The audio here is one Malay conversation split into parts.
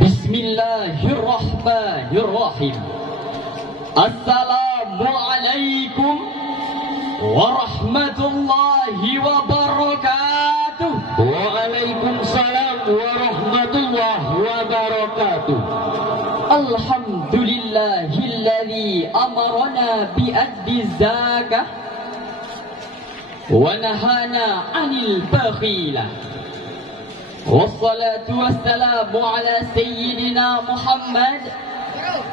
Bismillahirrahmanirrahim. Assalamualaikum warahmatullahi wabarakatuh. Waalaikumsalam warahmatullahi wabarakatuh. Alhamdulillahilladzi amarna bi'addi zakah wa nahana 'anil bakhilah. Wassalatu wassalamu ala sayyidina Muhammad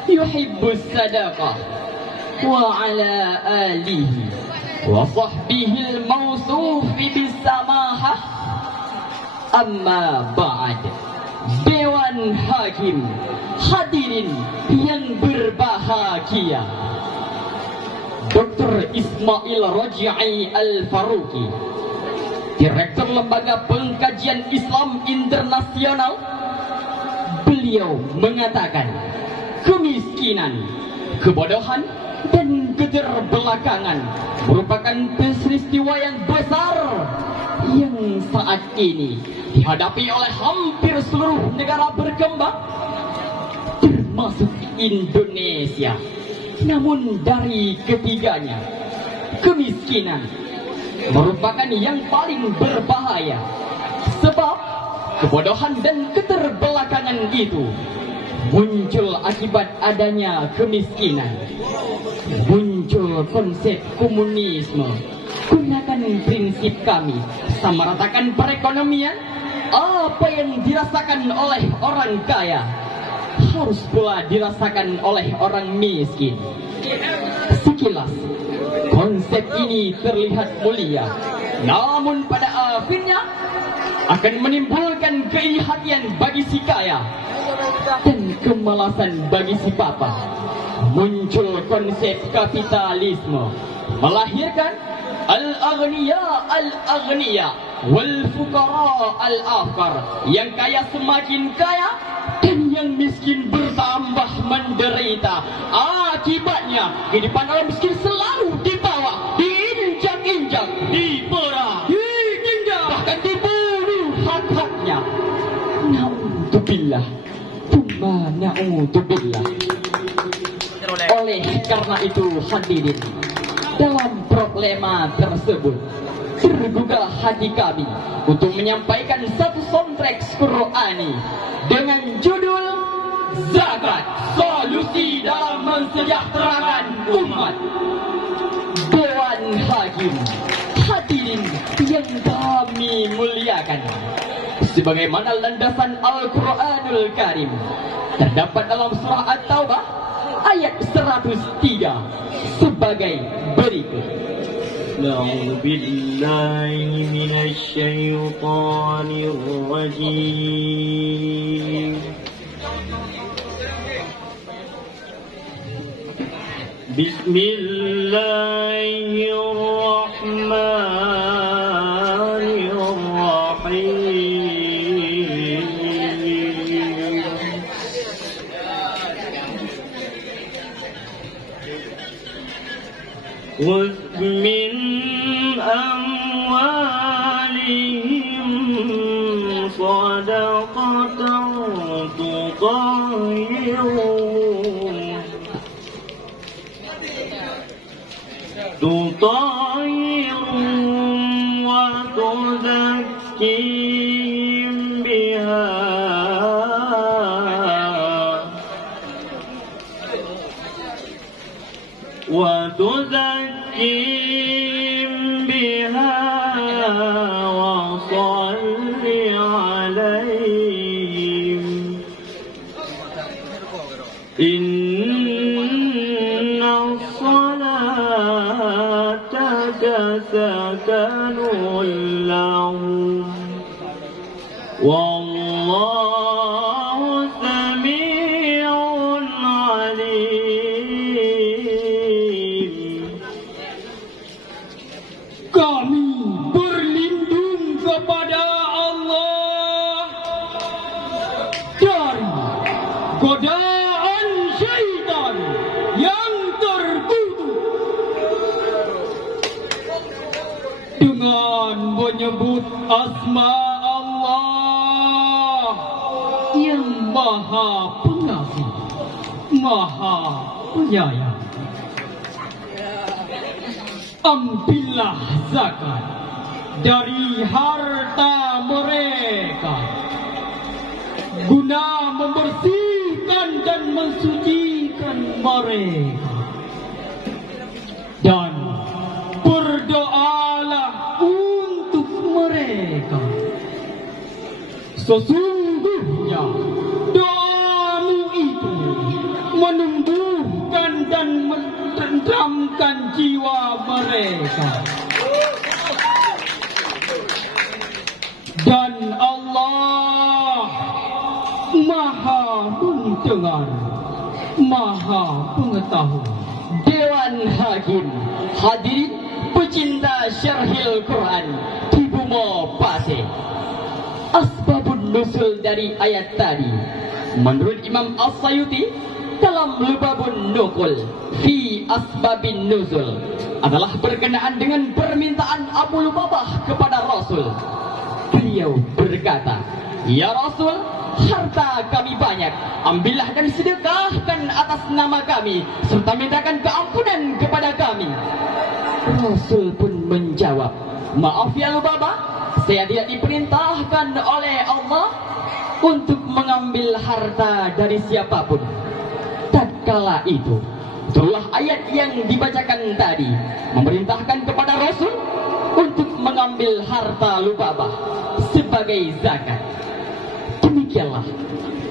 yuhibbus sadaqah wa ala alihi wa sahbihi al-mawsufi bis samahah. Amma ba'd. Dewan Hakim, hadirin yang berbahagia, Dr. Ismail Raji'i Al-Faruqi, Direktur Lembaga Pengkajian Islam Internasional, beliau mengatakan kemiskinan, kebodohan, dan keterbelakangan merupakan peristiwa yang besar yang saat ini dihadapi oleh hampir seluruh negara berkembang, termasuk Indonesia. Namun dari ketiganya, kemiskinan merupakan yang paling berbahaya, sebab kebodohan dan keterbelakangan itu muncul akibat adanya kemiskinan. Muncul konsep komunisme. Gunakan prinsip kami, samaratakan perekonomian. Apa yang dirasakan oleh orang kaya harus pula dirasakan oleh orang miskin. Sekilas konsep ini terlihat mulia, namun pada akhirnya akan menimbulkan keihatian bagi si kaya dan kemalasan bagi si papa. Muncul konsep kapitalisme, melahirkan al-aghniya wal fuqara al-akhar. Yang kaya semakin kaya dan yang miskin bertambah menderita. Akibatnya kehidupan orang miskin selalu di bawah, diinjak-injak, diperah, ditindak, bahkan dibunuh hak-haknya. Na'udzubillah, tsumma na'udzubillah. Oleh karena itu hadirin, dalam problema tersebut tergugah hati kami untuk menyampaikan satu soundtrack Qur'ani dengan judul Zakat, Solusi dalam Mensejahterakan Umat. Dewan Hakim, hadirin yang kami muliakan, sebagaimana landasan Al-Quranul Karim terdapat dalam surah At-Taubah ayat 103 sebagai berikut. A'udzu billahi minasy syaithanir rajim. Bismillahirrahmanirrahim. Khudh min amwalihim sadaqatan tutahhiruhum wa tuzakkihim biha wa salli alaihim inna salataka sakanun lahum wallahu sami'un alim. Kami berlindung kepada Allah dari godaan syaitan yang terkutuk dengan menyebut asma Allah yang Maha Pengasih, Maha Penyayang. Ambillah zakat dari harta mereka guna membersihkan dan mensucikan mereka, dan berdoalah untuk mereka. Sesungguhnya doamu itu menumbuhkan dan menenteramkan jiwa mereka. Dan Allah Maha mendengar, Maha mengetahui. Dewan Hakim, hadirin pecinta syarhil Quran di Bumo Pasir. Asbabun nuzul dari ayat tadi, menurut Imam As-Sayuti dalam Lubabun Nuqul fi asbabin nuzul, adalah berkenaan dengan permintaan Abu Lubabah kepada Rasul. Beliau berkata, "Ya Rasul, harta kami banyak, ambillah dan sedekahkan atas nama kami, serta mintakan keampunan kepada kami." Rasul pun menjawab, "Maaf ya Lubabah, saya tidak diperintahkan oleh Allah untuk mengambil harta dari siapapun." Tatkala itu, turunlah ayat yang dibacakan tadi, memerintahkan kepada Rasul untuk mengambil harta Lubabah sebagai zakat. Demikianlah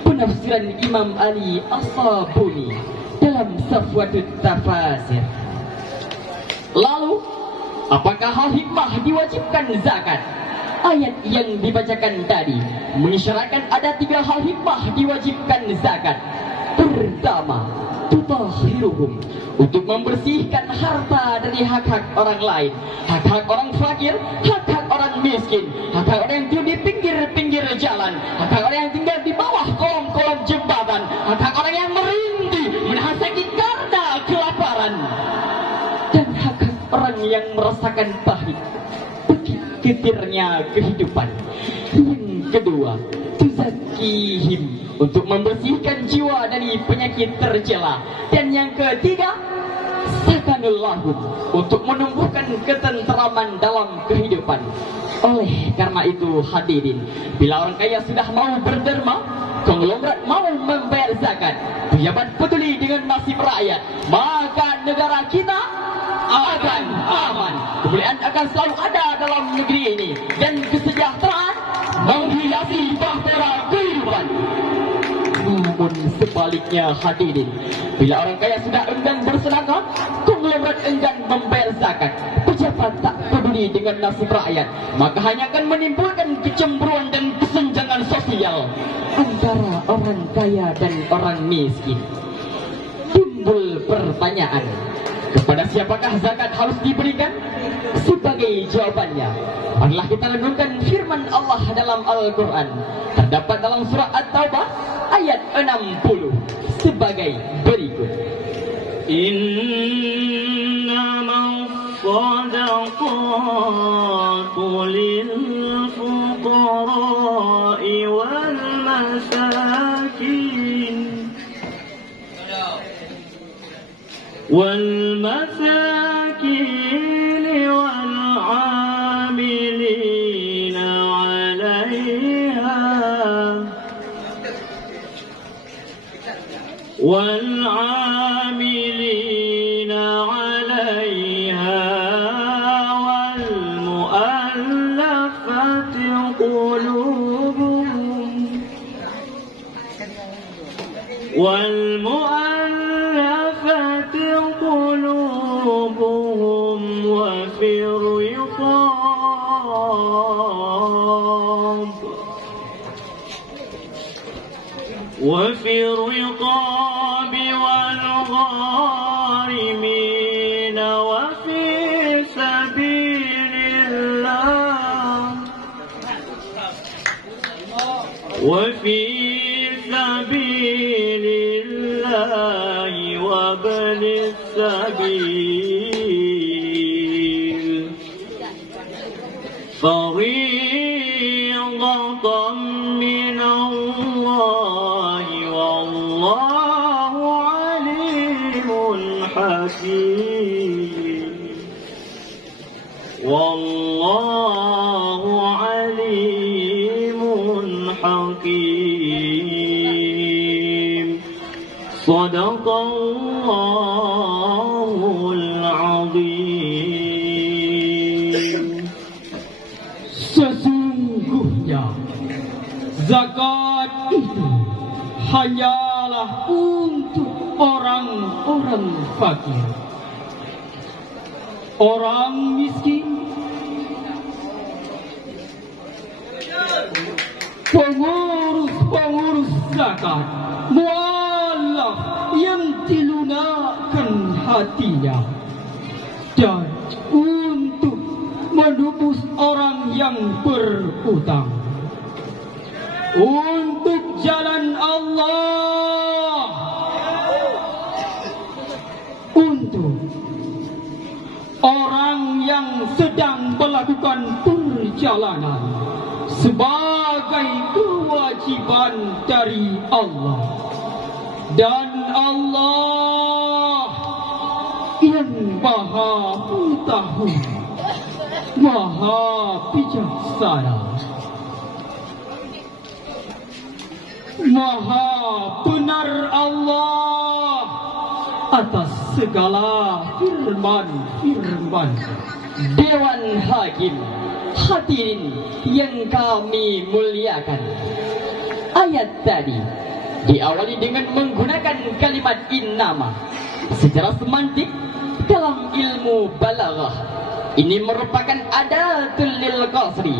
penafsiran Imam Ali As-Sabuni dalam Safwatut Tafasir. Lalu, apakah hal hikmah diwajibkan zakat? Ayat yang dibacakan tadi mengisyaratkan ada 3 hal hikmah diwajibkan zakat. Pertama, tutahhiruhum, untuk membersihkan harta dari hak-hak orang lain, hak-hak orang fakir, hak-hak orang miskin, hak-hak orang yang tinggal di pinggir-pinggir jalan, hak-hak orang yang tinggal di bawah kolom-kolom jembatan, hak-hak orang yang merintih, menahan sakit karena kelaparan, dan hak-hak orang yang merasakan pahit getirnya kehidupan. Yang kedua, tuzakihim, untuk membersihkan jiwa dari penyakit tercela. Dan yang ketiga, sakanul lahum, untuk menumbuhkan ketenteraman dalam kehidupan. Oleh karena itu hadirin, bila orang kaya sudah mau berderma, konglomerat mau membayar zakat, pejabat peduli dengan nasib rakyat, maka negara kita akan aman. Kemuliaan akan selalu ada dalam negeri ini, dan kesejahteraan menghiasi bahtera kehidupan. Namun sebaliknya hadirin, bila orang kaya sudah enggan bersedekah, konglomerat enggan membayar zakat, pejabat tak peduli dengan nasib rakyat, maka hanya akan menimbulkan kecemburuan dan kesenjangan sosial antara orang kaya dan orang miskin. Timbul pertanyaan, kepada siapakah zakat harus diberikan? Sebagai jawabannya, marilah kita renungkan firman Allah dalam Al-Quran, terdapat dalam surah At-Taubah ayat 60 sebagai berikut. Innamas sadaqatu lil fuqara'i wal masakin والمساكين والعاملين عليها والمؤلفة قلوبهم وفي الرقاب والغارمين وفي سبيل الله وابن السبيل فريضة من الله حكيم صدق الله العظيم. Sesungguhnya zakat itu hanyalah untuk orang-orang fakir, orang miskin, pengurus-pengurus zakat, mualaf yang dilunakkan hatinya, dan untuk menebus orang yang berutang untuk jalan Allah, untuk orang yang sedang melakukan perjalanan sebagai kewajiban dari Allah, dan Allah yang Maha Pengetahui, Maha Bijaksana, Maha benar Allah atas segala firman-firman. Dewan Hakim, hadirin yang kami muliakan, ayat tadi diawali dengan menggunakan kalimat innama. Secara semantik dalam ilmu balaghah, ini merupakan adatul lil qasri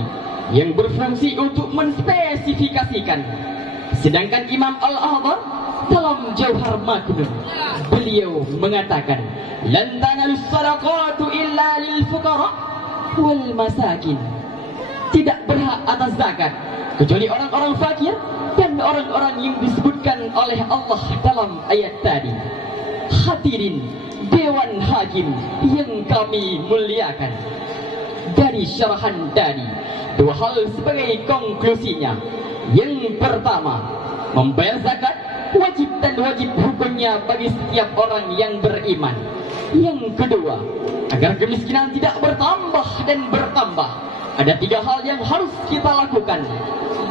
yang berfungsi untuk menspesifikasikan. Sedangkan Imam Al-Ahbar dalam Jauhar Maknun, beliau mengatakan, lan tanalus sadaqatu illa lil fuqara wal masakin. Tidak berhak atas zakat kecuali orang-orang fakir dan orang-orang yang disebutkan oleh Allah dalam ayat tadi. Hadirin Dewan Hakim yang kami muliakan, dari syarahan tadi dua hal sebagai konklusinya. Yang pertama, membayar zakat wajib dan wajib hukumnya bagi setiap orang yang beriman. Yang kedua, agar kemiskinan tidak bertambah dan bertambah, ada tiga hal yang harus kita lakukan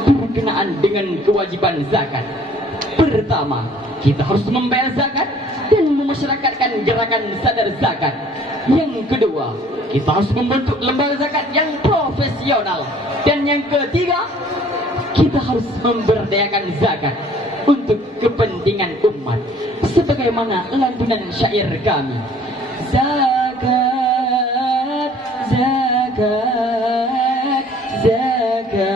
berkenaan dengan kewajiban zakat. Pertama, kita harus membayar zakat dan memasyarakatkan gerakan sadar zakat. Yang kedua, kita harus membentuk lembaga zakat yang profesional. Dan yang ketiga, kita harus memberdayakan zakat untuk kepentingan umat, sebagaimana lantunan syair kami. Zakat, zakat, zakat,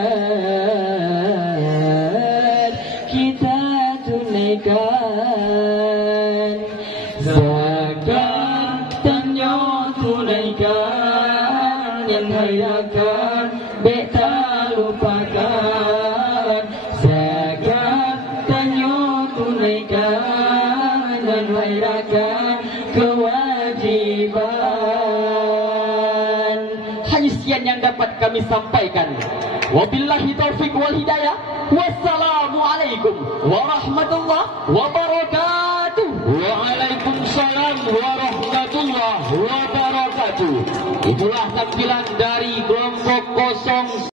kita tunaikan. Zakat tanya tunaikan, yang hayakan beta lupakan. Zakat tanya tunaikan dan hayakan kewajiban. Hanya sekian yang dapat kami sampaikan. Wabillahi taufiq wal hidayah. Wassalamualaikum warahmatullahi wabarakatuh. Waalaikumsalam warahmatullahi wabarakatuh. Itulah tampilan dari kelompok 0